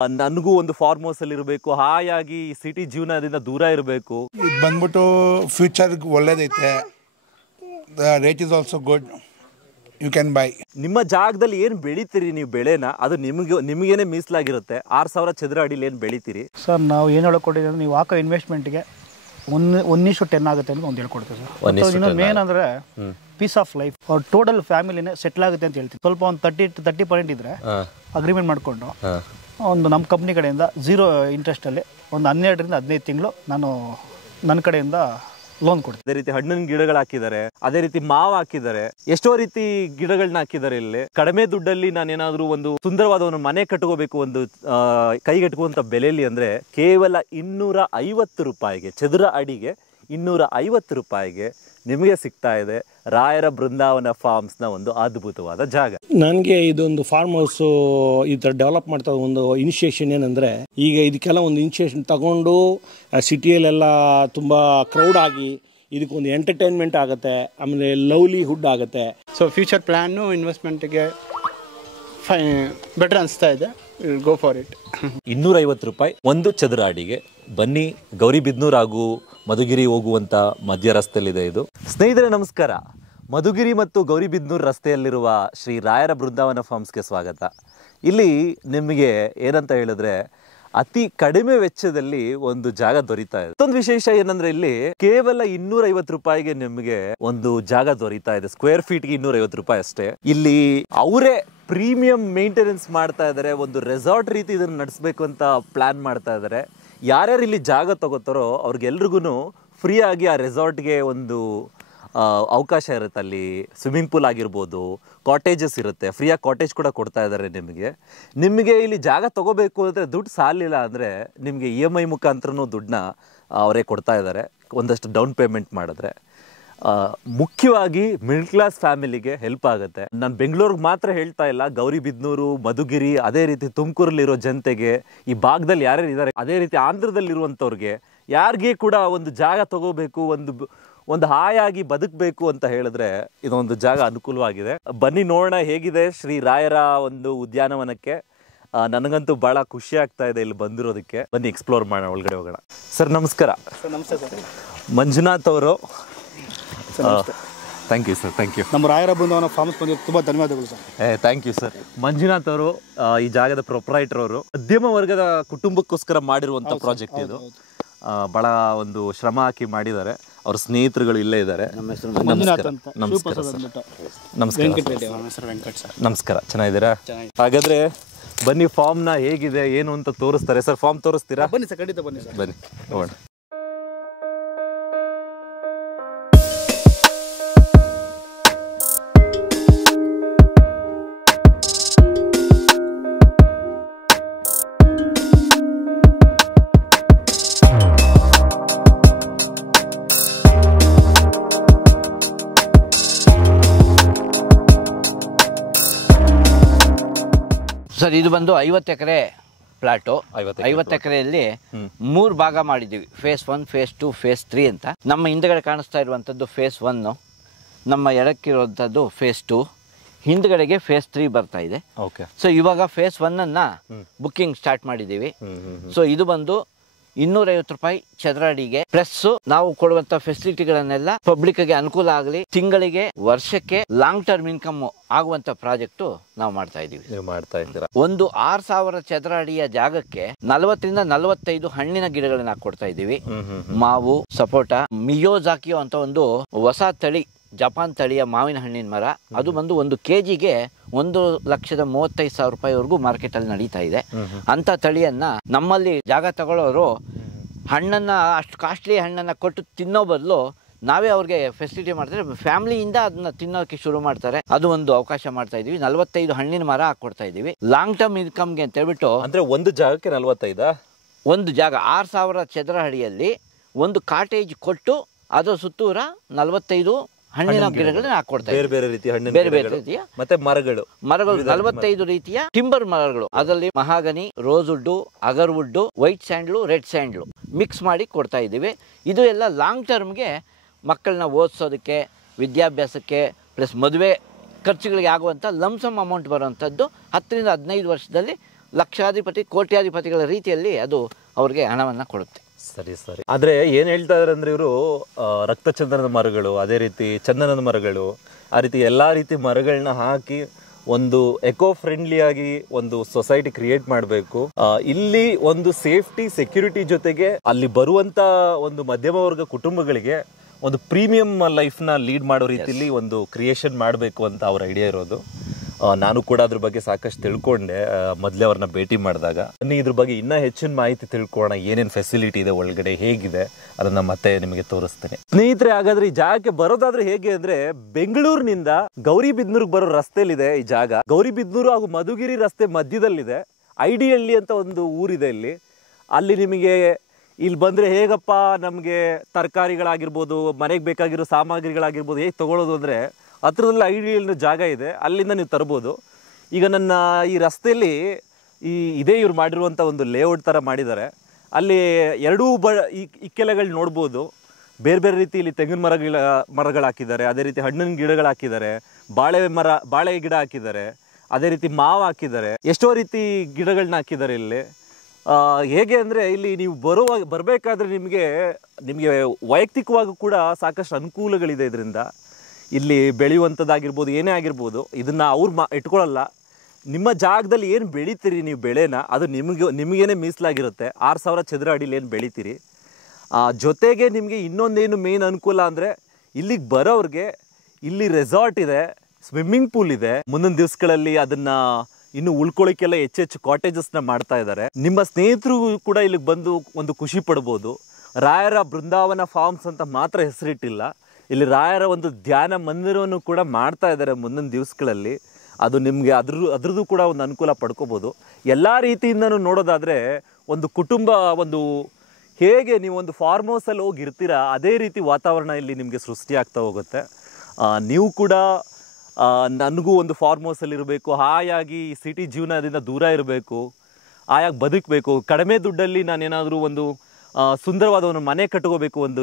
ನನಗೂ ಒಂದು farm house ಅಲ್ಲಿ ಇರಬೇಕು, ಹಾಯಾಗಿ ಸಿಟಿ ಜೀವನದಿಂದ ದೂರ ಇರಬೇಕು. ಇದು ಬಂದ್ಬಿಟ್ಟು ಫ್ಯೂಚರ್ಗೆ ಒಳ್ಳೇದೈತೆ. Rate is also good, you can buy. ನಿಮ್ಮ ಜಾಗದಲ್ಲಿ ಏನು ಬೆಳಿತೀರಿ ನೀವು ಬೆಳೆನ, ಅದು ನಿಮಗೇನೆ ಮೀಸಲಾಗಿರುತ್ತೆ. 6,000 ಚದರ ಅಡಿಲಿ ಏನು ಬೆಳಿತೀರಿ ಸರ್? ನಾವು ಏನು ಹೇಳ್ಕೊಟ್ಟಿದ್ದೀವಿ ಅಂದರೆ ನೀವು ಹಾಕೋ ಇನ್ವೆಸ್ಟ್ಮೆಂಟ್ಗೆ 1:10 ಆಗುತ್ತೆ ಅಂತ ಒಂದು ಹೇಳ್ಕೊಡ್ತೀವಿ ಸರ್. ಇನ್ನೊಂದು ಮೇನ್ ಅಂದರೆ ಪೀಸ್ ಆಫ್ ಲೈಫ್, ಅವ್ರ ಟೋಟಲ್ ಫ್ಯಾಮಿಲಿನೇ ಸೆಟ್ಲ್ ಆಗುತ್ತೆ ಅಂತ ಹೇಳ್ತೀವಿ. ಸ್ವಲ್ಪ ಒಂದು 30% ಇದ್ದರೆ ಅಗ್ರಿಮೆಂಟ್ ಮಾಡಿಕೊಂಡು ಒಂದು ನಮ್ಮ ಕಂಪ್ನಿ ಕಡೆಯಿಂದ 0 ಇಂಟ್ರೆಸ್ಟಲ್ಲಿ ಒಂದು 12ರಿಂದ 15 ತಿಂಗಳು ನಾನು ನನ್ನ ಕಡೆಯಿಂದ ಲೋನ್ ಕೊಡ್ತೀನಿ. ಅದೇ ರೀತಿ ಹಣ್ಣಿನ ಗಿಡಗಳು ಹಾಕಿದ್ದಾರೆ, ಅದೇ ರೀತಿ ಮಾವು ಹಾಕಿದ್ದಾರೆ, ಎಷ್ಟೋ ರೀತಿ ಗಿಡಗಳನ್ನ ಹಾಕಿದ್ದಾರೆ. ಇಲ್ಲಿ ಕಡಿಮೆ ದುಡ್ಡಲ್ಲಿ ನಾನೇನಾದ್ರೂ ಒಂದು ಸುಂದರವಾದ ಒಂದು ಮನೆ ಕಟ್ಕೋಬೇಕು, ಒಂದು ಕೈಗೆಟುಕುವಂತ ಬೆಲೆಯಲ್ಲಿ ಅಂದ್ರೆ ಕೇವಲ 250 ರೂಪಾಯಿಗೆ, ಚದುರ ಅಡಿಗೆ 250 ರೂಪಾಯಿಗೆ ನಿಮಗೆ ಸಿಗ್ತಾ ಇದೆ ರಾಯರ ಬೃಂದಾವನ ಫಾರ್ಮ್ಸ್ನ ಒಂದು ಅದ್ಭುತವಾದ ಜಾಗ. ನನಗೆ ಇದೊಂದು ಫಾರ್ಮ್ ಹೌಸ್ ಈ ಥರ ಡೆವಲಪ್ ಮಾಡ್ತಾ ಒಂದು ಇನಿಷಿಯೇಷನ್ ಏನಂದರೆ, ಈಗ ಇದಕ್ಕೆಲ್ಲ ಒಂದು ಇನಿಷಿಯೇಷನ್ ತಗೊಂಡು ಸಿಟಿಯಲ್ಲೆಲ್ಲ ತುಂಬ ಕ್ರೌಡ್ ಆಗಿ ಇದಕ್ಕೊಂದು ಎಂಟರ್ಟೈನ್ಮೆಂಟ್ ಆಗುತ್ತೆ, ಆಮೇಲೆ ಲವ್ಲಿಹುಡ್ ಆಗುತ್ತೆ. ಸೊ ಫ್ಯೂಚರ್ ಪ್ಲ್ಯಾನು ಇನ್ವೆಸ್ಟ್ಮೆಂಟ್ಗೆ ಬೆಟರ್ ಅನಿಸ್ತಾ ಇದೆ. Go for it. 250 ರೂಪಾಯಿ ಒಂದು ಚದುರ ಅಡಿಗೆ. ಬನ್ನಿ, ಗೌರಿಬಿದನೂರು ಹಾಗೂ ಮಧುಗಿರಿ ಹೋಗುವಂತ ಮಧ್ಯ ರಸ್ತೆಯಲ್ಲಿದೆ ಇದು. ಸ್ನೇಹಿತರೆ ನಮಸ್ಕಾರ. ಮಧುಗಿರಿ ಮತ್ತು ಗೌರಿಬಿದನೂರು ರಸ್ತೆಯಲ್ಲಿರುವ ಶ್ರೀ ರಾಯರ ಬೃಂದಾವನ ಫಾರ್ಮ್ಸ್ಗೆ ಸ್ವಾಗತ. ಇಲ್ಲಿ ನಿಮಗೆ ಏನಂತ ಹೇಳಿದ್ರೆ ಅತಿ ಕಡಿಮೆ ವೆಚ್ಚದಲ್ಲಿ ಒಂದು ಜಾಗ ದೊರೀತಾ ಇದೆ. ಮತ್ತೊಂದು ವಿಶೇಷ ಏನಂದ್ರೆ ಇಲ್ಲಿ ಕೇವಲ 250 ರೂಪಾಯಿಗೆ ನಿಮಗೆ ಒಂದು ಜಾಗ ದೊರೀತಾ ಇದೆ. ಸ್ಕ್ವೇರ್ ಫೀಟ್ಗೆ 250 ರೂಪಾಯಿ ಅಷ್ಟೇ. ಇಲ್ಲಿ ಅವರೇ ಪ್ರೀಮಿಯಂ ಮೇಂಟೆನೆನ್ಸ್ ಮಾಡ್ತಾ ಇದ್ದಾರೆ. ಒಂದು ರೆಸಾರ್ಟ್ ರೀತಿ ಇದನ್ನು ನಡೆಸಬೇಕು ಅಂತ ಪ್ಲಾನ್ ಮಾಡ್ತಾ ಇದ್ದಾರೆ. ಯಾರ್ಯಾರು ಇಲ್ಲಿ ಜಾಗ ತಗೋತಾರೋ ಅವ್ರಿಗೆಲ್ರಿಗೂ ಫ್ರೀ ಆಗಿ ಆ ರೆಸಾರ್ಟ್ಗೆ ಒಂದು ಅವಕಾಶ ಇರುತ್ತೆ. ಅಲ್ಲಿ ಸ್ವಿಮ್ಮಿಂಗ್ ಪೂಲ್ ಆಗಿರ್ಬೋದು, ಕಾಟೇಜಸ್ ಇರುತ್ತೆ, ಫ್ರೀಯಾಗಿ ಕಾಟೇಜ್ ಕೂಡ ಕೊಡ್ತಾ ಇದ್ದಾರೆ. ನಿಮಗೆ ಇಲ್ಲಿ ಜಾಗ ತಗೋಬೇಕು ಅಂದರೆ ದುಡ್ಡು ಸಾಲಿಲ್ಲ ಅಂದರೆ ನಿಮಗೆ EMI ಮುಖಾಂತರನೂ ದುಡ್ಡನ್ನ ಅವರೇ ಕೊಡ್ತಾ ಇದ್ದಾರೆ, ಒಂದಷ್ಟು ಡೌನ್ ಪೇಮೆಂಟ್ ಮಾಡಿದ್ರೆ. ಮುಖ್ಯವಾಗಿ ಮಿಡ್ಲ್ ಕ್ಲಾಸ್ ಫ್ಯಾಮಿಲಿಗೆ ಹೆಲ್ಪ್ ಆಗುತ್ತೆ. ನಾನು ಬೆಂಗಳೂರಿಗೆ ಮಾತ್ರ ಹೇಳ್ತಾ ಇಲ್ಲ, ಗೌರಿಬಿದನೂರು, ಮಧುಗಿರಿ, ಅದೇ ರೀತಿ ತುಮಕೂರಲ್ಲಿರೋ ಜನತೆಗೆ, ಈ ಭಾಗದಲ್ಲಿ ಯಾರ್ಯಾರು ಇದ್ದಾರೆ, ಅದೇ ರೀತಿ ಆಂಧ್ರದಲ್ಲಿರುವಂಥವ್ರಿಗೆ ಯಾರಿಗೆ ಕೂಡ ಒಂದು ಜಾಗ ತಗೋಬೇಕು, ಒಂದು ಹಾಯಾಗಿ ಬದುಕಬೇಕು ಅಂತ ಹೇಳಿದ್ರೆ ಇದೊಂದು ಜಾಗ ಅನುಕೂಲವಾಗಿದೆ. ಬನ್ನಿ ನೋಡೋಣ ಹೇಗಿದೆ ಶ್ರೀ ರಾಯರ ಒಂದು ಉದ್ಯಾನವನಕ್ಕೆ. ನನಗಂತೂ ಬಹಳ ಖುಷಿ ಆಗ್ತಾ ಇದೆ ಇಲ್ಲಿ ಬಂದಿರೋದಕ್ಕೆ. ಬನ್ನಿ ಎಕ್ಸ್ಪ್ಲೋರ್ ಮಾಡೋಣ, ಒಳಗಡೆ ಹೋಗೋಣ. ಸರ್ ನಮಸ್ಕಾರ. ಮಂಜುನಾಥ್ ಅವರು. Thank you sir. Thank you. ನಮ್ಮ ರಾಯರ ಬೃಂದಾವನ ಫಾರ್ಮ್ಸ್ ಬಂದಿದ್ದು ತುಂಬ ಧನ್ಯವಾದಗಳು sir. Thank you sir. Manjunath ಅವರು ಈ ಜಾಗದ ಪ್ರೊಪ್ರೈಟರ್ ಅವರು. ಮಧ್ಯಮ ವರ್ಗದ ಕುಟುಂಬಕ್ಕೋಸ್ಕರ ಮಾಡಿರುವಂಥ ಪ್ರಾಜೆಕ್ಟ್ ಇದು. ಬಹಳ ಒಂದು ಶ್ರಮ ಹಾಕಿ ಮಾಡಿದ್ದಾರೆ. ಅವ್ರ ಸ್ನೇಹಿತರುಗಳು ಇಲ್ಲೇ ಇದ್ದಾರೆ. ನಮಸ್ಕಾರ, ಚೆನ್ನಾಗಿದ್ದೀರಾ? ಹಾಗಾದ್ರೆ ಬನ್ನಿ, ಫಾರ್ಮ್ನ ಹೇಗಿದೆ ಏನು ಅಂತ ತೋರಿಸ್ತಾರೆ. ಸರ್ ಫಾರ್ಮ್ ತೋರಿಸ್ತೀರಾ? ಬನ್ನಿ ಸರ್, ಖಂಡಿತ ಬನ್ನಿ ಸರ್. ಬನ್ನಿ ನೋಡೋಣ. ಸರ್ ಇದು ಬಂದು 50 ಎಕರೆ ಪ್ಲಾಟು. 50 ಎಕರೆಯಲ್ಲಿ 3 ಭಾಗ ಮಾಡಿದ್ದೀವಿ. ಫೇಸ್ 1, ಫೇಸ್ 2, ಫೇಸ್ 3 ಅಂತ. ನಮ್ಮ ಹಿಂದ್ಗಡೆ ಕಾಣಿಸ್ತಾ ಇರುವಂಥದ್ದು ಫೇಸ್ 1, ನಮ್ಮ ಎಡಕ್ಕಿರುವಂಥದ್ದು ಫೇಸ್ 2, ಹಿಂದ್ಗಡೆಗೆ ಫೇಸ್ 3 ಬರ್ತಾ ಇದೆ. ಸೊ ಇವಾಗ ಫೇಸ್ 1 ಬುಕ್ಕಿಂಗ್ ಸ್ಟಾರ್ಟ್ ಮಾಡಿದ್ದೀವಿ. ಸೊ ಇದು ಬಂದು 250 ರೂಪಾಯಿ ಚದರ ಅಡಿಗೆ, ಪ್ಲಸ್ ನಾವು ಕೊಡುವಂತ ಫೆಸಿಲಿಟಿಗಳನ್ನೆಲ್ಲ ಪಬ್ಲಿಕ್ ಗೆ ಅನುಕೂಲ ಆಗಲಿ, ತಿಂಗಳಿಗೆ ವರ್ಷಕ್ಕೆ ಲಾಂಗ್ ಟರ್ಮ್ ಇನ್ಕಮ್ ಆಗುವಂತ ಪ್ರಾಜೆಕ್ಟ್ ನಾವು ಮಾಡ್ತಾ ಇದೀವಿ. ಒಂದು 6000 ಚದರ ಅಡಿಯ ಜಾಗಕ್ಕೆ 40ರಿಂದ 45 ಹಣ್ಣಿನ ಗಿಡಗಳನ್ನ ಕೊಡ್ತಾ ಇದೀವಿ. ಮಾವು, ಸಪೋಟ, ಮಿಯೋಜಾಕಿಯೋ ಅಂತ ಒಂದು ಹೊಸ ತಳಿ, ಜಪಾನ್ ತಳಿಯ ಮಾವಿನ ಹಣ್ಣಿನ ಮರ. ಅದು ಬಂದು 1 kgಗೆ 1,35,000 ರೂಪಾಯಿವರೆಗೂ ಮಾರ್ಕೆಟ್ ಅಲ್ಲಿ ನಡೀತಾ ಇದೆ. ಅಂತ ತಳಿಯನ್ನ ನಮ್ಮಲ್ಲಿ ಜಾಗ ತಗೊಳ್ಳೋರು ಹಣ್ಣನ್ನ, ಅಷ್ಟು ಕಾಸ್ಟ್ಲಿ ಹಣ್ಣನ್ನ ಕೊಟ್ಟು ತಿನ್ನೋ ಬದಲು ನಾವೇ ಅವ್ರಿಗೆ ಫೆಸಿಲಿಟಿ ಮಾಡ್ತಾರೆ, ಫ್ಯಾಮಿಲಿಯಿಂದ ಅದನ್ನ ತಿನ್ನೋಕೆ ಶುರು ಮಾಡ್ತಾರೆ. ಅದು ಒಂದು ಅವಕಾಶ ಮಾಡ್ತಾ ಇದೀವಿ. 45 ಹಣ್ಣಿನ ಮರ ಹಾಕೊಡ್ತಾ ಇದೀವಿ ಲಾಂಗ್ ಟರ್ಮ್ ಇನ್ಕಮ್ಗೆ ಅಂತ ಹೇಳ್ಬಿಟ್ಟು. ಅಂದ್ರೆ ಒಂದು ಜಾಗಕ್ಕೆ 45? ಒಂದು ಜಾಗ 6000 ಚದರ ಅಡಿಯಲ್ಲಿ ಒಂದು ಕಾಟೇಜ್ ಕೊಟ್ಟು ಅದರ ಸುತ್ತೂರ 45 ಹಣ್ಣಿನ ಗಿಡಗಳನ್ನ ಹಾಕೊಡ್ತಾ ಇದ್ದೀವಿ. ಬೇರೆ ರೀತಿಯ ಹಣ್ಣಿನ ಬೇರೆ ರೀತಿಯ ಮತ್ತೆ ಮರಗಳು 45 ರೀತಿಯ ಟಿಂಬರ್ ಮರಗಳು. ಅದರಲ್ಲಿ ಮಹಾಗನಿ, ರೋಸ್ ವುಡ್, ಅಗರ್ wood, white sandal, red sandal mix ಮಾಡಿ ಕೊಡ್ತಾ ಇದ್ದೀವಿ. ಇದು ಎಲ್ಲ ಲಾಂಗ್ ಟರ್ಮ್ಗೆ ಮಕ್ಕಳನ್ನ ಓದಿಸೋದಕ್ಕೆ, ವಿದ್ಯಾಭ್ಯಾಸಕ್ಕೆ, ಪ್ಲಸ್ ಮದುವೆ ಖರ್ಚುಗಳಿಗೆ ಆಗುವಂಥ ಲಂಸಮ್ ಅಮೌಂಟ್ ಬರುವಂಥದ್ದು 10ರಿಂದ 15 ವರ್ಷದಲ್ಲಿ ಲಕ್ಷಾಧಿಪತಿ ಕೋಟ್ಯಾಧಿಪತಿಗಳ ರೀತಿಯಲ್ಲಿ ಅದು ಅವ್ರಿಗೆ ಹಣವನ್ನು ಕೊಡುತ್ತೆ. ಸರಿ ಸರಿ. ಆದರೆ ಏನು ಹೇಳ್ತಾ ಇದ್ದಾರೆ ಅಂದರೆ ಇವರು ರಕ್ತಚಂದನದ ಮರಗಳು, ಅದೇ ರೀತಿ ಚಂದನದ ಮರಗಳು, ಆ ರೀತಿ ಎಲ್ಲ ರೀತಿ ಮರಗಳನ್ನ ಹಾಕಿ ಒಂದು ಎಕೋ ಫ್ರೆಂಡ್ಲಿಯಾಗಿ ಒಂದು ಸೊಸೈಟಿ ಕ್ರಿಯೇಟ್ ಮಾಡಬೇಕು. ಇಲ್ಲಿ ಒಂದು ಸೇಫ್ಟಿ ಸೆಕ್ಯೂರಿಟಿ ಜೊತೆಗೆ ಅಲ್ಲಿ ಬರುವಂತ ಒಂದು ಮಧ್ಯಮ ವರ್ಗ ಕುಟುಂಬಗಳಿಗೆ ಒಂದು ಪ್ರೀಮಿಯಂ ಲೈಫ್ನ ಲೀಡ್ ಮಾಡೋ ರೀತಿಯಲ್ಲಿ ಒಂದು ಕ್ರಿಯೇಷನ್ ಮಾಡಬೇಕು ಅಂತ ಅವ್ರ ಐಡಿಯಾ ಇರೋದು. ನಾನು ಕೂಡ ಅದ್ರ ಬಗ್ಗೆ ಸಾಕಷ್ಟು ತಿಳ್ಕೊಂಡೆ ಮೊದಲೇ ಅವ್ರನ್ನ ಭೇಟಿ ಮಾಡಿದಾಗ. ಇದ್ರ ಬಗ್ಗೆ ಇನ್ನೂ ಹೆಚ್ಚಿನ ಮಾಹಿತಿ ತಿಳ್ಕೊಳ್ಳೋಣ, ಏನೇನು ಫೆಸಿಲಿಟಿ ಇದೆ ಒಳಗಡೆ, ಹೇಗಿದೆ ಅದನ್ನ ಮತ್ತೆ ನಿಮಗೆ ತೋರಿಸ್ತೇನೆ. ಸ್ನೇಹಿತರೆ, ಹಾಗಾದ್ರೆ ಈ ಜಾಗಕ್ಕೆ ಬರೋದಾದ್ರೆ ಹೇಗೆ ಅಂದ್ರೆ, ಬೆಂಗಳೂರಿನಿಂದ ಗೌರಿಬಿದನೂರಿಗೆ ಬರೋ ರಸ್ತೆಯಲ್ಲಿದೆ ಈ ಜಾಗ. ಗೌರಿಬಿದನೂರು ಹಾಗೂ ಮಧುಗಿರಿ ರಸ್ತೆ ಮಧ್ಯದಲ್ಲಿದೆ. ಐಡಿಹಳ್ಳಿ ಅಂತ ಒಂದು ಊರಿದೆ ಇಲ್ಲಿ. ಅಲ್ಲಿ ನಿಮಗೆ ಇಲ್ಲಿ ಬಂದರೆ ಹೇಗಪ್ಪ ನಮಗೆ ತರಕಾರಿಗಳಾಗಿರ್ಬೋದು, ಮನೆಗೆ ಬೇಕಾಗಿರೋ ಸಾಮಗ್ರಿಗಳಾಗಿರ್ಬೋದು ಹೇಗೆ ತೊಗೊಳ್ಳೋದು ಅಂದರೆ, ಹತ್ರದಲ್ಲಿ ಐಡಿಯಲ್ ಜಾಗ ಇದೆ, ಅಲ್ಲಿಂದ ನೀವು ತರ್ಬೋದು. ಈಗ ನನ್ನ ಈ ರಸ್ತೆಯಲ್ಲಿ ಇದೇ ಇವ್ರು ಮಾಡಿರುವಂಥ ಒಂದು ಲೇಔಟ್ ಥರ ಮಾಡಿದ್ದಾರೆ. ಅಲ್ಲಿ ಎರಡೂ ಇಕ್ಕೆಲೆಗಳು ನೋಡ್ಬೋದು. ಬೇರೆ ಬೇರೆ ರೀತಿ ಇಲ್ಲಿ ತೆಂಗಿನ ಮರಗಳು ಹಾಕಿದ್ದಾರೆ, ಅದೇ ರೀತಿ ಹಣ್ಣಿನ ಗಿಡಗಳು ಹಾಕಿದ್ದಾರೆ, ಬಾಳೆ ಗಿಡ ಹಾಕಿದ್ದಾರೆ, ಅದೇ ರೀತಿ ಮಾವು ಹಾಕಿದ್ದಾರೆ, ಎಷ್ಟೋ ರೀತಿ ಗಿಡಗಳನ್ನ ಹಾಕಿದ್ದಾರೆ ಇಲ್ಲಿ. ಹೇಗೆ ಅಂದರೆ ಇಲ್ಲಿ ನೀವು ಬರಬೇಕಾದ್ರೆ ನಿಮಗೆ ವೈಯಕ್ತಿಕವಾಗಿ ಕೂಡ ಸಾಕಷ್ಟು ಅನುಕೂಲಗಳಿದೆ. ಇದರಿಂದ ಇಲ್ಲಿ ಬೆಳೆಯುವಂಥದ್ದಾಗಿರ್ಬೋದು, ಏನೇ ಆಗಿರ್ಬೋದು, ಇದನ್ನು ಅವ್ರು ಇಟ್ಕೊಳ್ಳಲ್ಲ. ನಿಮ್ಮ ಜಾಗದಲ್ಲಿ ಏನು ಬೆಳಿತೀರಿ ನೀವು ಬೆಳೆನ, ಅದು ನಿಮಗೇನೆ ಮೀಸಲಾಗಿರುತ್ತೆ. 6000 ಚದರ ಅಡಿಲಿ ಏನು ಬೆಳಿತೀರಿ. ಜೊತೆಗೆ ನಿಮಗೆ ಇನ್ನೊಂದೇನು ಮೇನ್ ಅನುಕೂಲ ಅಂದರೆ, ಇಲ್ಲಿಗೆ ಬರೋರಿಗೆ ಇಲ್ಲಿ ರೆಸಾರ್ಟ್ ಇದೆ, ಸ್ವಿಮ್ಮಿಂಗ್ ಪೂಲ್ ಇದೆ. ಮುಂದಿನ ದಿವಸಗಳಲ್ಲಿ ಅದನ್ನು ಇನ್ನು ಉಳ್ಕೊಳ್ಳೋಕ್ಕೆಲ್ಲ ಹೆಚ್ಚೆಚ್ಚು ಕಾಟೇಜಸ್ನ ಮಾಡ್ತಾ ಇದ್ದಾರೆ. ನಿಮ್ಮ ಸ್ನೇಹಿತರು ಕೂಡ ಇಲ್ಲಿಗೆ ಬಂದು ಒಂದು ಖುಷಿ ಪಡ್ಬೋದು. ರಾಯರ ಬೃಂದಾವನ ಫಾರ್ಮ್ಸ್ ಅಂತ ಮಾತ್ರ ಹೆಸರಿಟ್ಟಿಲ್ಲ, ಇಲ್ಲಿ ರಾಯರ ಒಂದು ಧ್ಯಾನ ಮಂದಿರವನ್ನು ಕೂಡ ಮಾಡ್ತಾ ಇದ್ದಾರೆ ಮುಂದಿನ ದಿವಸಗಳಲ್ಲಿ. ಅದು ನಿಮಗೆ ಅದ್ರದ್ದು ಕೂಡ ಒಂದು ಅನುಕೂಲ ಪಡ್ಕೋಬೋದು. ಎಲ್ಲ ರೀತಿಯಿಂದನೂ ನೋಡೋದಾದರೆ ಒಂದು ಕುಟುಂಬ ಒಂದು ಹೇಗೆ ನೀವು ಒಂದು ಫಾರ್ಮ್ ಹೌಸಲ್ಲಿ ಹೋಗಿರ್ತೀರಾ ಅದೇ ರೀತಿ ವಾತಾವರಣ ಇಲ್ಲಿ ನಿಮಗೆ ಸೃಷ್ಟಿಯಾಗ್ತಾ ಹೋಗುತ್ತೆ. ನೀವು ಕೂಡ ನನಗೂ ಒಂದು ಫಾರ್ಮ್ ಹೌಸಲ್ಲಿ ಇರಬೇಕು, ಹಾಯಾಗಿ ಸಿಟಿ ಜೀವನದಿಂದ ದೂರ ಇರಬೇಕು, ಹಾಯಾಗಿ ಬದುಕಬೇಕು, ಕಡಿಮೆ ದುಡ್ಡಲ್ಲಿ ನಾನೇನಾದರೂ ಒಂದು ಸುಂದರವಾದ ಒಂದು ಮನೆ ಕಟ್ಕೋಬೇಕು ಒಂದು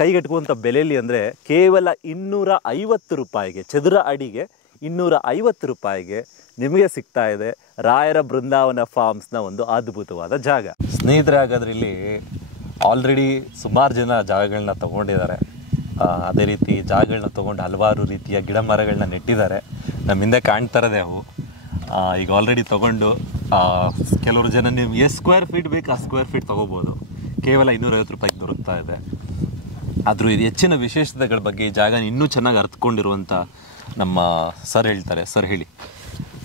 ಕೈಗೆಟುಕುವಂಥ ಬೆಲೆಯಲ್ಲಿ ಅಂದರೆ ಕೇವಲ 250 ರೂಪಾಯಿಗೆ, ಚದುರ ಅಡಿಗೆ 250 ರೂಪಾಯಿಗೆ ನಿಮಗೆ ಸಿಗ್ತಾ ಇದೆ ರಾಯರ ಬೃಂದಾವನ ಫಾರ್ಮ್ಸ್ನ ಒಂದು ಅದ್ಭುತವಾದ ಜಾಗ. ಸ್ನೇಹಿತರೆ, ಹಾಗಾದ್ರೆ ಇಲ್ಲಿ ಆಲ್ರೆಡಿ ಸುಮಾರು ಜನ ಜಾಗಗಳನ್ನ ತೊಗೊಂಡಿದ್ದಾರೆ. ಅದೇ ರೀತಿ ಜಾಗಗಳನ್ನ ತೊಗೊಂಡು ಹಲವಾರು ರೀತಿಯ ಗಿಡ ಮರಗಳನ್ನ ನೆಟ್ಟಿದ್ದಾರೆ. ನಮ್ಮ ಹಿಂದೆ ಕಾಣ್ತಾ ಇರೋದೇ ಅವು. ಈಗ ಆಲ್ರೆಡಿ ತೊಗೊಂಡು ಕೆಲವರು ಜನ ನೀವು ಎಷ್ಟು ಸ್ಕ್ವೇರ್ ಫೀಟ್ ಬೇಕು ಆ ಸ್ಕ್ವೇರ್ ಫೀಟ್ ತೊಗೋಬೋದು. ಕೇವಲ 250 ರೂಪಾಯಿಗೆ ದೊರಕ್ತಾ ಇದೆ. ಆದರೂ ಇದು ಹೆಚ್ಚಿನ ವಿಶೇಷತೆಗಳ ಬಗ್ಗೆ ಈ ಜಾಗ ಇನ್ನೂ ಚೆನ್ನಾಗಿ ಅರ್ಥಕೊಂಡಿರುವಂಥ ನಮ್ಮ ಸರ್ ಹೇಳ್ತಾರೆ. ಸರ್ ಹೇಳಿ.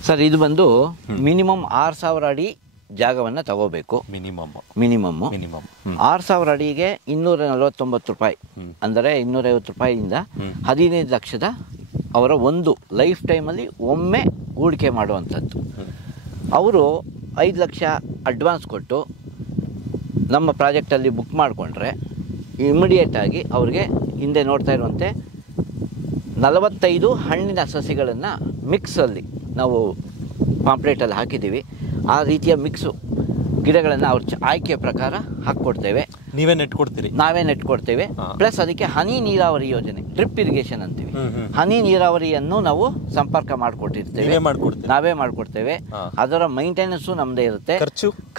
ಸರ್, ಇದು ಬಂದು ಮಿನಿಮಮ್ 6000 ಅಡಿ ಜಾಗವನ್ನು ತಗೋಬೇಕು. ಮಿನಿಮಮ್ 6000 ಅಡಿಗೆ 249 ರೂಪಾಯಿ, ಅಂದರೆ 250 ರೂಪಾಯಿಯಿಂದ 15 ಲಕ್ಷದ ಅವರ ಒಂದು ಲೈಫ್ ಟೈಮಲ್ಲಿ ಒಮ್ಮೆ ಹೂಡಿಕೆ ಮಾಡುವಂಥದ್ದು. ಅವರು 5 ಲಕ್ಷ ಅಡ್ವಾನ್ಸ್ ಕೊಟ್ಟು ನಮ್ಮ ಪ್ರಾಜೆಕ್ಟಲ್ಲಿ ಬುಕ್ ಮಾಡಿಕೊಂಡ್ರೆ ಇಮಿಡಿಯೇಟಾಗಿ ಅವ್ರಿಗೆ ಹಿಂದೆ ನೋಡ್ತಾ ಇರುವಂತೆ 45 ಹಣ್ಣಿನ ಸಸಿಗಳನ್ನು ಮಿಕ್ಸಲ್ಲಿ ನಾವು ಪಾಂಪ್ಲೇಟಲ್ಲಿ ಹಾಕಿದ್ದೀವಿ. ಆ ರೀತಿಯ ಮಿಕ್ಸು ಗಿಡಗಳನ್ನು ಅವ್ರ ಆಯ್ಕೆ ಪ್ರಕಾರ ಹಾಕ್ಕೊಡ್ತೇವೆ. ನೀವೇ ನೆಟ್ಕೊಡ್ತೀರಿ? ನಾವೇ ನೆಟ್ಕೊಡ್ತೇವೆ. ಪ್ಲಸ್ ಅದಕ್ಕೆ ಹನಿ ನೀರಾವರಿ ಯೋಜನೆ, ಡ್ರಿಪ್ ಇರಿಗೇಷನ್ ಅಂತೀವಿ, ಹನಿ ನೀರಾವರಿಯನ್ನು ನಾವು ಸಂಪರ್ಕ ಮಾಡಿಕೊಟ್ಟಿರ್ತೇವೆ, ನಾವೇ ಮಾಡಿಕೊಡ್ತೇವೆ. ಅದರ ಮೈಂಟೆನೆನ್ಸು ನಮ್ಮದೇ ಇರುತ್ತೆ.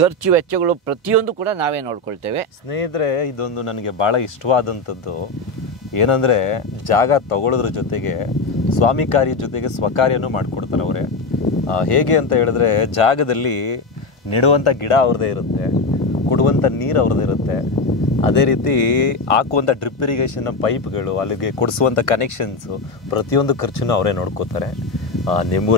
ಖರ್ಚು ವೆಚ್ಚಗಳು ಪ್ರತಿಯೊಂದು ಕೂಡ ನಾವೇ ನೋಡ್ಕೊಳ್ತೇವೆ. ಸ್ನೇಹಿತರೆ, ಇದೊಂದು ನನಗೆ ಭಾಳ ಇಷ್ಟವಾದಂಥದ್ದು ಏನಂದರೆ, ಜಾಗ ತಗೊಳ್ಳೋದ್ರ ಜೊತೆಗೆ ಸ್ವಾಮಿ ಕಾರ್ಯ ಜೊತೆಗೆ ಸ್ವಕಾರ್ಯನೂ ಮಾಡಿಕೊಡ್ತಾರೆ ಅವರೇ. ಹೇಗೆ ಅಂತ ಹೇಳಿದ್ರೆ, ಜಾಗದಲ್ಲಿ ನೆಡುವಂಥ ಗಿಡ ಅವ್ರದ್ದೇ ಇರುತ್ತೆ, ಕೊಡುವಂಥ ನೀರು ಅವ್ರದ್ದೇ ಇರುತ್ತೆ, ಅದೇ ರೀತಿ ಹಾಕುವಂಥ ಡ್ರಿಪ್ ಇರಿಗೇಷನ್ನ ಪೈಪ್ಗಳು, ಅಲ್ಲಿಗೆ ಕೊಡಿಸುವಂಥ ಕನೆಕ್ಷನ್ಸು, ಪ್ರತಿಯೊಂದು ಖರ್ಚನ್ನು ಅವರೇ ನೋಡ್ಕೋತಾರೆ.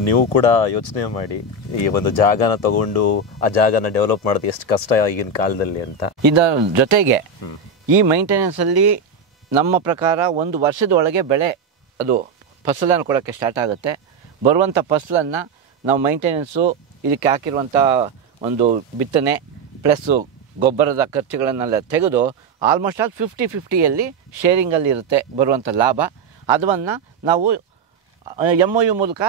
ನೀವು ಕೂಡ ಯೋಚನೆ ಮಾಡಿ, ಈ ಒಂದು ಜಾಗನ ತಗೊಂಡು ಆ ಜಾಗನ ಡೆವಲಪ್ ಮಾಡೋದು ಎಷ್ಟು ಕಷ್ಟ ಈಗಿನ ಕಾಲದಲ್ಲಿ ಅಂತ. ಇದರ ಜೊತೆಗೆ ಈ ಮೈಂಟೆನೆನ್ಸಲ್ಲಿ ನಮ್ಮ ಪ್ರಕಾರ 1 ವರ್ಷದ ಒಳಗೆ ಬೆಳೆ ಅದು ಫಸಲನ್ನು ಕೊಡೋಕ್ಕೆ ಸ್ಟಾರ್ಟ್ ಆಗುತ್ತೆ. ಬರುವಂಥ ಫಸಲನ್ನು ನಾವು ಮೈಂಟೆನೆನ್ಸು, ಇದಕ್ಕೆ ಹಾಕಿರುವಂಥ ಒಂದು ಬಿತ್ತನೆ ಪ್ಲಸ್ಸು ಗೊಬ್ಬರದ ಖರ್ಚುಗಳನ್ನೆಲ್ಲ ತೆಗೆದು ಆಲ್ಮೋಸ್ಟ್ ಆಲ್ 50-50ಯಲ್ಲಿ ಶೇರಿಂಗಲ್ಲಿ ಇರುತ್ತೆ ಬರುವಂಥ ಲಾಭ. ಅದನ್ನು ನಾವು MOU ಮೂಲಕ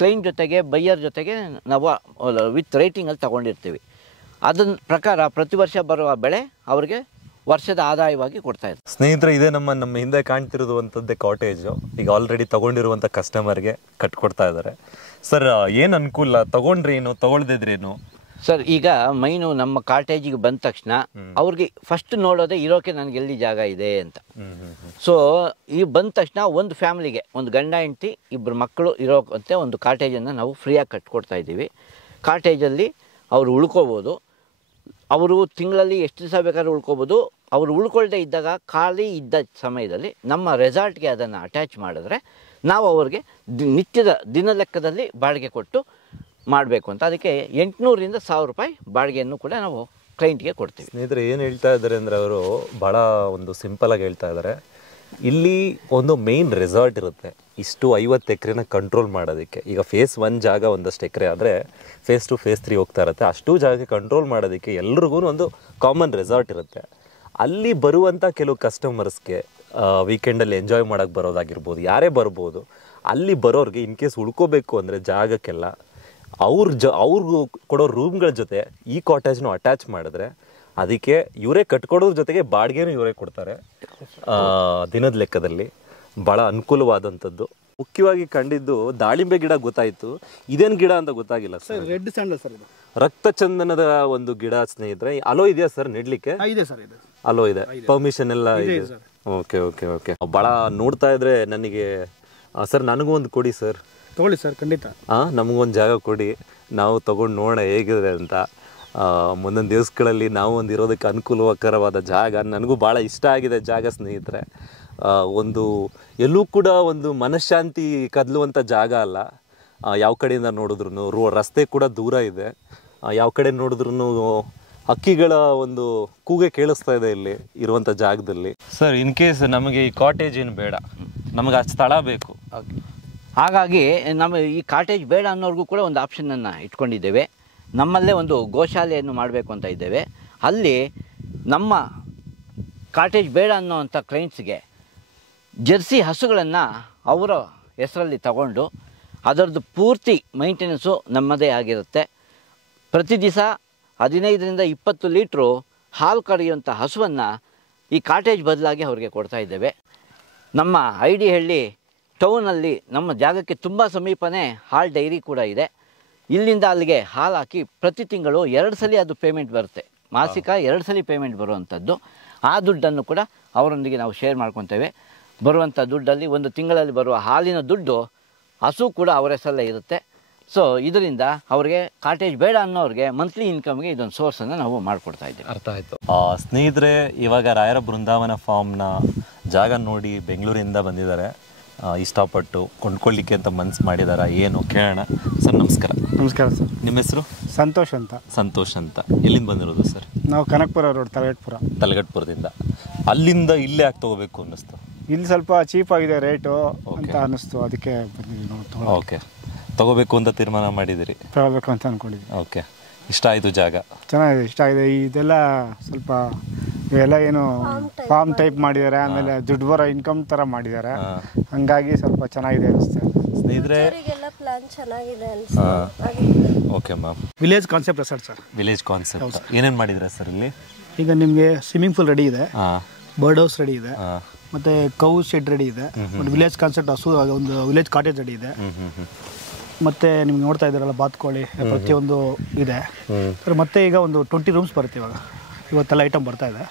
ಕ್ಲೈಂಟ್ ಜೊತೆಗೆ ಬೈಯರ್ ಜೊತೆಗೆ ನಾವು ವಿತ್ ರೇಟಿಂಗಲ್ಲಿ ತಗೊಂಡಿರ್ತೀವಿ. ಅದನ್ನ ಪ್ರಕಾರ ಪ್ರತಿ ವರ್ಷ ಬರುವ ಬೆಳೆ ಅವ್ರಿಗೆ ವರ್ಷದ ಆದಾಯವಾಗಿ ಕೊಡ್ತಾ ಇದ್ದಾರೆ. ಸ್ನೇಹಿತರೆ, ಇದೇ ನಮ್ಮ ಹಿಂದೆ ಕಾಣ್ತಿರುವಂಥದ್ದೇ ಕಾಟೇಜು. ಈಗ ಆಲ್ರೆಡಿ ತಗೊಂಡಿರುವಂಥ ಕಸ್ಟಮರ್ಗೆ ಕಟ್ಕೊಡ್ತಾ ಇದ್ದಾರೆ. ಸರ್, ಏನು ಅನುಕೂಲ? ತಗೊಂಡ್ರೇನು, ತಗೊಳ್ದಿದ್ರೇನು? ಸರ್, ಈಗ ಮೈನು ನಮ್ಮ ಕಾಟೇಜಿಗೆ ಬಂದ ತಕ್ಷಣ ಅವ್ರಿಗೆ ಫಸ್ಟ್ ನೋಡೋದೇ ಇರೋಕೆ ನನಗೆ ಎಲ್ಲಿ ಜಾಗ ಇದೆ ಅಂತ. ಸೊ ಈ ಬಂದ ತಕ್ಷಣ ಒಂದು ಫ್ಯಾಮಿಲಿಗೆ, ಒಂದು ಗಂಡ ಹೆಂಡತಿ, ಇಬ್ಬರು ಮಕ್ಕಳು ಇರೋಂತೆ ಒಂದು ಕಾಟೇಜನ್ನು ನಾವು ಫ್ರೀಯಾಗಿ ಕಟ್ಕೊಡ್ತಾ ಇದ್ದೀವಿ. ಕಾಟೇಜಲ್ಲಿ ಅವರು ಉಳ್ಕೋಬೋದು. ಅವರು ತಿಂಗಳಲ್ಲಿ ಎಷ್ಟು ದಿವಸ ಬೇಕಾದ್ರೂ ಉಳ್ಕೋಬೋದು. ಅವರು ಉಳ್ಕೊಳ್ದೇ ಇದ್ದಾಗ, ಖಾಲಿ ಇದ್ದ ಸಮಯದಲ್ಲಿ ನಮ್ಮ ರೆಸಾರ್ಟ್ಗೆ ಅದನ್ನು ಅಟ್ಯಾಚ್ ಮಾಡಿದ್ರೆ ನಾವು ಅವ್ರಿಗೆ ನಿತ್ಯದ ದಿನ ಲೆಕ್ಕದಲ್ಲಿ ಬಾಡಿಗೆ ಕೊಟ್ಟು ಮಾಡಬೇಕು ಅಂತ. ಅದಕ್ಕೆ 800ರಿಂದ 1000 ರೂಪಾಯಿ ಬಾಡಿಗೆಯನ್ನು ಕೂಡ ನಾವು ಕ್ಲೈಂಟ್ಗೆ ಕೊಡ್ತೀವಿ. ಸ್ನೇಹಿತರೆ, ಏನು ಹೇಳ್ತಾ ಇದ್ದಾರೆ ಅಂದರೆ, ಅವರು ಭಾಳ ಒಂದು ಸಿಂಪಲಾಗಿ ಹೇಳ್ತಾ ಇದ್ದಾರೆ. ಇಲ್ಲಿ ಒಂದು ಮೇನ್ ರೆಸಾರ್ಟ್ ಇರುತ್ತೆ. ಇಷ್ಟು 50 ಎಕರೆನ ಕಂಟ್ರೋಲ್ ಮಾಡೋದಕ್ಕೆ, ಈಗ ಫೇಸ್ 1 ಜಾಗ ಒಂದಷ್ಟು ಎಕರೆ ಆದರೆ ಫೇಸ್ 2 ಫೇಸ್ 3 ಹೋಗ್ತಾ ಇರುತ್ತೆ. ಅಷ್ಟು ಜಾಗ ಕಂಟ್ರೋಲ್ ಮಾಡೋದಕ್ಕೆ ಎಲ್ರಿಗೂ ಒಂದು ಕಾಮನ್ ರೆಸಾರ್ಟ್ ಇರುತ್ತೆ. ಅಲ್ಲಿ ಬರುವಂಥ ಕೆಲವು ಕಸ್ಟಮರ್ಸ್ಗೆ ವೀಕೆಂಡಲ್ಲಿ ಎಂಜಾಯ್ ಮಾಡೋಕ್ಕೆ ಬರೋದಾಗಿರ್ಬೋದು, ಯಾರೇ ಬರ್ಬೋದು. ಅಲ್ಲಿ ಬರೋರಿಗೆ ಇನ್ ಕೇಸ್ ಉಳ್ಕೋಬೇಕು ಅಂದರೆ ಜಾಗಕ್ಕೆಲ್ಲ ಅವ್ರಿಗೂ ಕೊಡೋ ರೂಮ್ಗಳ ಜೊತೆ ಈ ಕಾಟೇಜ್ನು ಅಟ್ಯಾಚ್ ಮಾಡಿದ್ರೆ ಅದಕ್ಕೆ ಇವರೇ ಕಟ್ಕೊಡೋದ್ರ ಜೊತೆಗೆ ಬಾಡಿಗೆನೂ ಇವರೇ ಕೊಡ್ತಾರೆ ದಿನದ ಲೆಕ್ಕದಲ್ಲಿ. ಭಾಳ ಅನುಕೂಲವಾದಂಥದ್ದು. ಮುಖ್ಯವಾಗಿ ಕಂಡಿದ್ದು ದಾಳಿಂಬೆ ಗಿಡ ಗೊತ್ತಾಯಿತು, ಇದೇನು ಗಿಡ ಅಂತ ಗೊತ್ತಾಗಿಲ್ಲ ಸರ್. ರೆಡ್ ಸ್ಯಾಂಡಲ್ ಸರ್, ಇದು ರಕ್ತ ಚಂದನದ ಒಂದು ಗಿಡ ಸ್ನೇಹಿತರೆ. ಅಲೋ ಇದೆಯಾ ಸರ್ ನೆಡ್ಲಿಕ್ಕೆ? ಇದೆ ಸರ್, ಇದೆ ಅಲೋ ಇದೆ, ಪರ್ಮಿಷನ್ ಎಲ್ಲ ಇದೆ. Okay okay okay. ಭಾಳ ನೋಡ್ತಾ ಇದ್ರೆ ನನಗೆ ಸರ್ ನನಗೂ ಒಂದು ಕೊಡಿ ಸರ್. ತೊಗೊಳ್ಳಿ ಸರ್, ಖಂಡಿತ. ನಮಗೊಂದು ಜಾಗ ಕೊಡಿ, ನಾವು ತೊಗೊಂಡು ನೋಡೋಣ ಹೇಗಿದೆ ಅಂತ. ಮುಂದಿನ ದಿವಸಗಳಲ್ಲಿ ನಾವು ಒಂದು ಇರೋದಕ್ಕೆ ಅನುಕೂಲಕರವಾದ ಜಾಗ. ನನಗೂ ಭಾಳ ಇಷ್ಟ ಆಗಿದೆ ಜಾಗ ಸ್ನೇಹಿತರೆ. ಒಂದು ಎಲ್ಲೂ ಕೂಡ ಒಂದು ಮನಃಶಾಂತಿ ಕದಲುವಂಥ ಜಾಗ ಅಲ್ಲ. ಯಾವ ಕಡೆಯಿಂದ ನೋಡಿದ್ರು ರಸ್ತೆ ಕೂಡ ದೂರ ಇದೆ. ಯಾವ ಕಡೆ ನೋಡಿದ್ರು ಹಕ್ಕಿಗಳ ಒಂದು ಕೂಗೆ ಕೇಳಿಸ್ತಾ ಇದೆ ಇಲ್ಲಿ ಇರುವಂಥ ಜಾಗದಲ್ಲಿ. ಸರ್, ಇನ್ ಕೇಸ್ ನಮಗೆ ಈ ಕಾಟೇಜ್ ಏನು ಬೇಡ, ನಮಗೆ ಆ ಸ್ಥಳ ಬೇಕು. ಹಾಗಾಗಿ ನಮ್ಮ ಈ ಕಾಟೇಜ್ ಬೇಡ ಅನ್ನೋರ್ಗೂ ಕೂಡ ಒಂದು ಆಪ್ಷನನ್ನು ಇಟ್ಕೊಂಡಿದ್ದೇವೆ. ನಮ್ಮಲ್ಲೇ ಒಂದು ಗೋಶಾಲೆಯನ್ನು ಮಾಡಬೇಕು ಅಂತ ಇದ್ದೇವೆ. ಅಲ್ಲಿ ನಮ್ಮ ಕಾಟೇಜ್ ಬೇಡ ಅನ್ನೋವಂಥ ಕ್ಲೈಂಟ್ಸ್ಗೆ ಜರ್ಸಿ ಹಸುಗಳನ್ನು ಅವರ ಹೆಸರಲ್ಲಿ ತಗೊಂಡು ಅದರದ್ದು ಪೂರ್ತಿ ಮೈಂಟೆನೆನ್ಸು ನಮ್ಮದೇ ಆಗಿರುತ್ತೆ. ಪ್ರತಿ ದಿವಸ 15ರಿಂದ 20 ಲೀಟ್ರು ಹಾಲು ಕರೆಯುವಂಥ ಹಸುವನ್ನು ಈ ಕಾಟೇಜ್ ಬದಲಾಗಿ ಅವ್ರಿಗೆ ಕೊಡ್ತಾ ಇದ್ದೇವೆ. ನಮ್ಮ ಐಡಿಹಳ್ಳಿ ಟೌನಲ್ಲಿ ನಮ್ಮ ಜಾಗಕ್ಕೆ ತುಂಬ ಸಮೀಪನೇ ಹಾಲು ಡೈರಿ ಕೂಡ ಇದೆ. ಇಲ್ಲಿಂದ ಅಲ್ಲಿಗೆ ಹಾಲು ಹಾಕಿ ಪ್ರತಿ ತಿಂಗಳು 2 ಸಲ ಅದು ಪೇಮೆಂಟ್ ಬರುತ್ತೆ. ಮಾಸಿಕ 2 ಸಲ ಪೇಮೆಂಟ್ ಬರುವಂಥದ್ದು. ಆ ದುಡ್ಡನ್ನು ಕೂಡ ಅವರೊಂದಿಗೆ ನಾವು ಶೇರ್ ಮಾಡ್ಕೊತೇವೆ. ಬರುವಂಥ ದುಡ್ಡಲ್ಲಿ ಒಂದು ತಿಂಗಳಲ್ಲಿ ಬರುವ ಹಾಲಿನ ದುಡ್ಡು ಹಸು ಕೂಡ ಅವರ ಹೆಸರಲ್ಲೇ ಇರುತ್ತೆ. ಸೊ ಇದರಿಂದ ಅವರಿಗೆ ಕಾಟೇಜ್ ಬೇಡ ಅನ್ನೋರಿಗೆ ಮಂತ್ಲಿ ಇನ್ಕಮ್ಗೆ ಇದೊಂದು ಸೋರ್ಸನ್ನು ನಾವು ಮಾಡಿಕೊಡ್ತಾ ಇದ್ದೀವಿ. ಅರ್ಥ ಆಯಿತು. ಸ್ನೇಹಿತರೆ, ಇವಾಗ ರಾಯರ ಬೃಂದಾವನ ಫಾರ್ಮ್ನ ಜಾಗ ನೋಡಿ ಬೆಂಗಳೂರಿಂದ ಬಂದಿದ್ದಾರೆ. ಇಷ್ಟಪಟ್ಟು ಕೊಂಡ್ಕೊಳ್ಳಿಕ್ಕೆ ಅಂತ ಮನಸ್ಸು ಮಾಡಿದಾರ, ಏನು ಕೇಳೋಣ. ಸರ್ ನಮಸ್ಕಾರ. ನಮಸ್ಕಾರ ಸರ್. ನಿಮ್ಮ ಹೆಸರು? ಸಂತೋಷ್ ಅಂತ. ಸಂತೋಷ್ ಅಂತ. ಎಲ್ಲಿಂದ ಬಂದಿರೋದು ಸರ್? ನಾವು ಕನಕಪುರ ರೋಡ್, ತಲಗಟ್ಪುರದಿಂದ. ಅಲ್ಲಿಂದ ಇಲ್ಲೇ ಯಾಕೆ ತೊಗೋಬೇಕು ಅನ್ನಿಸ್ತು? ಇಲ್ಲಿ ಸ್ವಲ್ಪ ಚೀಪ್ ಆಗಿದೆ ರೇಟು ಅಂತ ಅನ್ನಿಸ್ತು, ಅದಕ್ಕೆ ಬಂದಿದ್ದೀವಿ ನಾವು. ಓಕೆ, ತಗೋಬೇಕು ಅಂತ ತೀರ್ಮಾನ ಮಾಡಿದಿರಿ? ತಗೋಬೇಕು ಅಂತ ಅಂದ್ಕೊಂಡಿದ್ವಿ. ಓಕೆ, ಇಷ್ಟ ಆಯಿತು ಜಾಗ? ಚೆನ್ನಾಗಿದೆ, ಇಷ್ಟ ಆಗಿದೆ. ಇದೆಲ್ಲ ಸ್ವಲ್ಪ ಇವೆಲ್ಲ ಏನು ಫಾರ್ಮ್ ಟೈಪ್ ಮಾಡಿದ್ದಾರೆ, ಆಮೇಲೆ ದುಡ್ಡು ಬರೋ ಇನ್ಕಮ್ ಥರ ಮಾಡಿದ್ದಾರೆ. ಹಂಗಾಗಿ ಸ್ವಲ್ಪ ಚೆನ್ನಾಗಿದೆ ಅನಿಸ್ತಾ ಇದೆ. ಸ್ನೇಹಿತರೆ, ಪ್ಲಾನ್ ಚೆನ್ನಾಗಿದೆ. Okay ma'am. Village concept resort sir. Village concept ಏನೇನು ಮಾಡಿದ್ದೀರಾ ಸರ್ ಇಲ್ಲಿ? ಈಗ ನಿಮಗೆ ಸ್ವಿಮ್ಮಿಂಗ್ ಪೂಲ್ ರೆಡಿ ಇದೆ, ಬರ್ಡ್ ಹೌಸ್ ರೆಡಿ ಇದೆ, ಮತ್ತೆ ಕೌ ಶೆಡ್ ರೆಡಿ ಇದೆ, ಮತ್ತು ವಿಲೇಜ್ ಕಾನ್ಸೆಪ್ಟ್ ಹಸು ಒಂದು ವಿಲೇಜ್ ಕಾಟೇಜ್ ರೆಡಿ ಇದೆ. ಮತ್ತೆ ನಿಮ್ಗೆ ನೋಡ್ತಾ ಇದ್ದಾರಲ್ಲ ಬಾತ್ಕೋಳಿ ಪ್ರತಿಯೊಂದು ಇದೆ. ಮತ್ತೆ ಈಗ ಒಂದು 20 ರೂಮ್ಸ್ ಬರುತ್ತೆ ಇವತ್ತೆಲ್ಲ ಐಟಮ್ ಬರ್ತಾ ಇದೆ.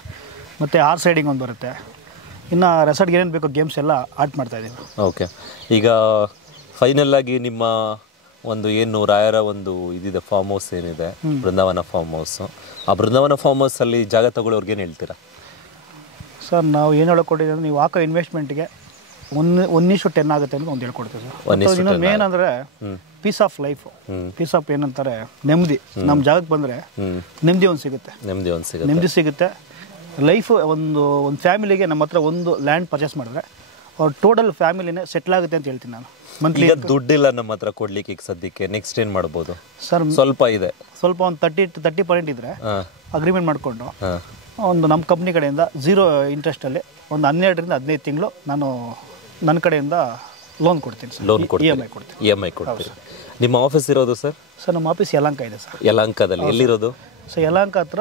ಮತ್ತು ಹಾರ್ಸ್ ರೈಡಿಂಗ್ ಒಂದು ಬರುತ್ತೆ. ಇನ್ನು ರೆಸಾರ್ಟ್ಗೆ ಏನೇನು ಬೇಕೋ ಗೇಮ್ಸ್ ಎಲ್ಲ ಆಡ್ ಮಾಡ್ತಾ ಇದ್ದೀವಿ. ಓಕೆ, ಈಗ ಫೈನಲ್ ಆಗಿ ನಿಮ್ಮ ಒಂದು ಏನು ರಾಯರ ಒಂದು ಇದಿದೆ ಫಾರ್ಮ್ ಹೌಸ್ ಏನಿದೆ, ಬೃಂದಾವನ ಫಾರ್ಮ್ ಹೌಸು, ಆ ಬೃಂದಾವನ ಫಾರ್ಮ್ ಹೌಸಲ್ಲಿ ಜಾಗ ತಗೊಳ್ಳೋರ್ಗೆ ಏನು ಹೇಳ್ತೀರಾ ಸರ್? ನಾವು ಏನು ಹೇಳ್ಕೊಟ್ಟಿದ್ದೀವಿ ಅಂದರೆ, ನೀವು ಹಾಕೋ ಇನ್ವೆಸ್ಟ್ಮೆಂಟ್ಗೆ 1:10 ಆಗುತ್ತೆ ಅಂತ ಒಂದು ಹೇಳ್ಕೊಡ್ತೀವಿ ಸರ್. ಇನ್ನೊಂದು ಮೇನ್ ಅಂದರೆ peace of life. Peace of ಏನಂತಾರೆ, ನೆಮ್ಮದಿ. ನಮ್ಮ ಜಾಗಕ್ಕೆ ಬಂದರೆ ನೆಮ್ಮದಿ ಒಂದು ಸಿಗುತ್ತೆ. ನೆಮ್ಮದಿ ಸಿಗುತ್ತೆ. ಲೈಫ್ ಒಂದು ಫ್ಯಾಮಿಲಿಗೆ ನಮ್ಮ ಹತ್ರ ಒಂದು ಲ್ಯಾಂಡ್ ಪರ್ಚೇಸ್ ಮಾಡಿದ್ರೆ ಅವ್ರ ಟೋಟಲ್ ಫ್ಯಾಮಿಲಿನೇ ಸೆಟ್ಲ್ ಆಗುತ್ತೆ ಅಂತ ಹೇಳ್ತೀನಿ ನಾನು. ಮಂತ್ಲಿ ದುಡ್ಡಿಲ್ಲ ನಮ್ಮ ಹತ್ರ ಕೊಡ್ಲಿಕ್ಕೆ ಈಗ ಸದ್ಯಕ್ಕೆ. ನೆಕ್ಸ್ಟ್ ಏನು ಮಾಡ್ಬೋದು ಸರ್? ಸ್ವಲ್ಪ ಇದೆ, ಸ್ವಲ್ಪ ಒಂದು 30% ಇದ್ರೆ ಅಗ್ರಿಮೆಂಟ್ ಮಾಡಿಕೊಂಡು ಒಂದು ನಮ್ಮ ಕಂಪ್ನಿ ಕಡೆಯಿಂದ 0 ಇಂಟ್ರೆಸ್ಟಲ್ಲಿ ಒಂದು 12ರಿಂದ 15 ತಿಂಗಳು ನಾನು ನನ್ನ ಕಡೆಯಿಂದ ಲೋನ್ ಕೊಡ್ತೀನಿ ಸರ್. ಲೋನ್ ಕೊಡ್ತೀನಿ, EMI ಕೊಡ್ತೀನಿ. ನಿಮ್ಮ ಆಫೀಸ್ ಇರೋದು ಸರ್? ಸರ್ ನಮ್ಮ ಆಫೀಸ್ ಯಲಹಂಕ ಇದೆ ಸರ್. ಯಲಹಂಕದಲ್ಲಿ ಎಲ್ಲಿರೋದು ಸರ್? ಯಲಹಂಕ ಹತ್ರ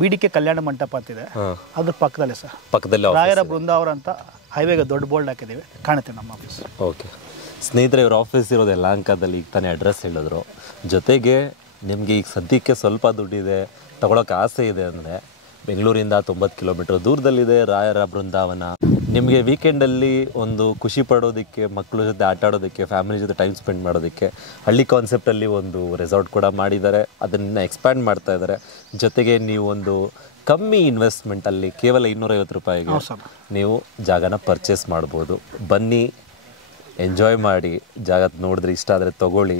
BDK ಕಲ್ಯಾಣ ಮಂಟಪ ಅಂತಿದೆ, ಅದ್ರ ಪಕ್ಕದಲ್ಲೇ ಸರ್. ಪಕ್ಕದಲ್ಲಿ ರಾಯರ ಬೃಂದಾವರ ಅಂತ ಹೈವೇಗೆ ದೊಡ್ಡ ಬೋರ್ಡ್ ಹಾಕಿದ್ದೀವಿ, ಕಾಣುತ್ತೆ ನಮ್ಮ ಆಫೀಸ್. ಓಕೆ ಸ್ನೇಹಿತರೆ, ಇವ್ರ ಆಫೀಸ್ ಇರೋದು ಯಲಹಂಕದಲ್ಲಿ. ಈಗ ತಾನೇ ಅಡ್ರೆಸ್ ಹೇಳಿದ್ರು. ಜೊತೆಗೆ ನಿಮಗೆ ಈಗ ಸದ್ಯಕ್ಕೆ ಸ್ವಲ್ಪ ದುಡ್ಡಿದೆ, ತಗೊಳಕ್ಕೆ ಆಸೆ ಇದೆ ಅಂದರೆ ಬೆಂಗಳೂರಿಂದ 90 ಕಿಲೋಮೀಟರ್ ದೂರದಲ್ಲಿದೆ ರಾಯರ ಬೃಂದಾವನ. ನಿಮಗೆ ವೀಕೆಂಡಲ್ಲಿ ಒಂದು ಖುಷಿ ಪಡೋದಕ್ಕೆ, ಮಕ್ಕಳ ಜೊತೆ ಆಟ ಆಡೋದಕ್ಕೆ, ಫ್ಯಾಮಿಲಿ ಜೊತೆ ಟೈಮ್ ಸ್ಪೆಂಡ್ ಮಾಡೋದಕ್ಕೆ ಹಳ್ಳಿ ಕಾನ್ಸೆಪ್ಟಲ್ಲಿ ಒಂದು ರೆಸಾರ್ಟ್ ಕೂಡ ಮಾಡಿದ್ದಾರೆ. ಅದನ್ನು ಎಕ್ಸ್ಪ್ಯಾಂಡ್ ಮಾಡ್ತಾ ಇದ್ದಾರೆ. ಜೊತೆಗೆ ನೀವು ಒಂದು ಕಮ್ಮಿ ಇನ್ವೆಸ್ಟ್ಮೆಂಟಲ್ಲಿ ಕೇವಲ 250 ರೂಪಾಯಿಗೆ ನೀವು ಜಾಗನ ಪರ್ಚೇಸ್ ಮಾಡ್ಬೋದು. ಬನ್ನಿ, ಎಂಜಾಯ್ ಮಾಡಿ, ಜಾಗ ನೋಡಿದ್ರೆ ಇಷ್ಟ ಆದರೆ ತೊಗೊಳ್ಳಿ,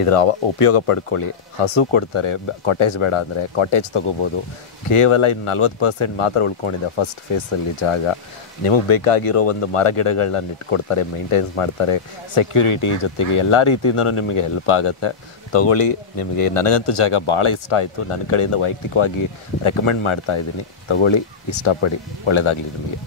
ಇದರ ಉಪಯೋಗ ಪಡ್ಕೊಳ್ಳಿ. ಹಸು ಕೊಡ್ತಾರೆ, ಕಾಟೇಜ್ ಬೇಡ ಅಂದರೆ ಕಾಟೇಜ್ ತೊಗೋಬೋದು. ಕೇವಲ ಇನ್ನು 40% ಮಾತ್ರ ಉಳ್ಕೊಂಡಿದೆ ಫಸ್ಟ್ ಫೇಸಲ್ಲಿ ಜಾಗ. ನಿಮಗೆ ಬೇಕಾಗಿರೋ ಒಂದು ಮರ ಗಿಡಗಳನ್ನ ಇಟ್ಕೊಡ್ತಾರೆ, ಮೇಂಟೈನ್ಸ್ ಮಾಡ್ತಾರೆ, ಸೆಕ್ಯೂರಿಟಿ ಜೊತೆಗೆ ಎಲ್ಲ ರೀತಿಯಿಂದನೂ ನಿಮಗೆ ಹೆಲ್ಪ್ ಆಗುತ್ತೆ. ತೊಗೊಳ್ಳಿ. ನಿಮಗೆ ನನಗಂತೂ ಜಾಗ ಭಾಳ ಇಷ್ಟ ಆಯಿತು. ನನ್ನ ಕಡೆಯಿಂದ ವೈಯಕ್ತಿಕವಾಗಿ ರೆಕಮೆಂಡ್ ಮಾಡ್ತಾ ಇದ್ದೀನಿ. ತೊಗೊಳ್ಳಿ, ಇಷ್ಟಪಡಿ. ಒಳ್ಳೆಯದಾಗಲಿ ನಿಮಗೆ.